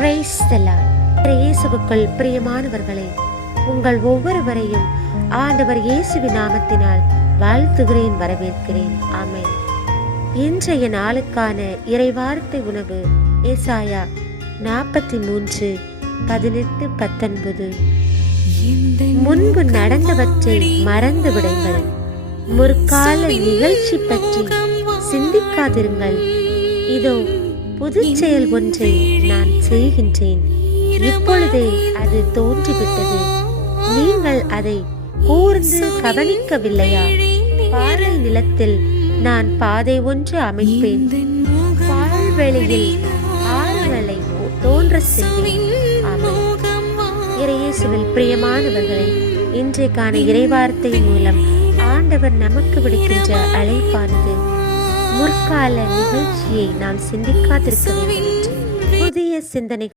Praise the Lord. இயேசுவுக்குள் பிரியமானவர்களே, உங்கள் ஒவ்வொருவரையும் ஆண்டவர் இயேசுவின் நாமத்தினால் வாழ்த்துகிறேன், வரவேற்கிறேன். ஆமென். இன்றைய நாளுக்கான இறைவார்த்தை உணவு ஏசாயா 43:18-19. முன்பு நடந்தவற்றை மறந்து விடுங்கள், முற்கால நிகழ்ச்சி பற்றி சிந்திக்காதிருங்கள். இதோ புது செயல் ஒன்றை நான் செய்கின்றேன், இப்பொழுதே அது தோன்றிவிட்டது, நீங்கள் அதை கூர்ந்து கவனிக்கவில்லையா? பாறை நிலத்தில் நான் பாதை ஒன்று அமைப்பேன், பால்வெளியில் ஆறுகளை தோன்ற செய்வேன். ஆமென். இயேசுவில் பிரியமானவர்களை, இன்றைக்கான இறைவார்த்தை மூலம் ஆண்டவர் நமக்கு விடுக்கின்ற அழைப்பானது முற்கால நிகழ்ச்சியை நாம் சிந்திக்காதிருக்க வேண்டும். புதிய சிந்தனை